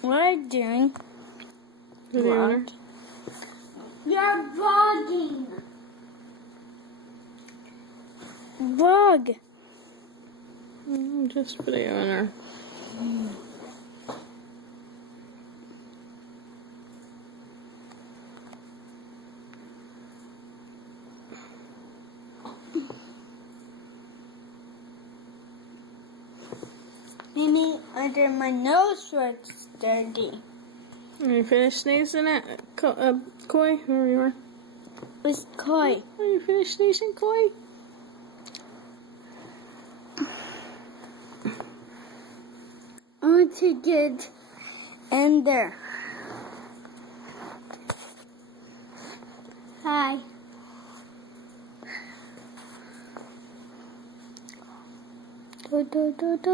What are you doing? Video. You're vlogging. Vlog. Just videoing her. Maybe under my nose where it's dirty. You finished sneezing it, Koi? Where you are? It's Koi. Are you finished sneezing, Koi? I want to get in there. Hi. Do, do, do, do.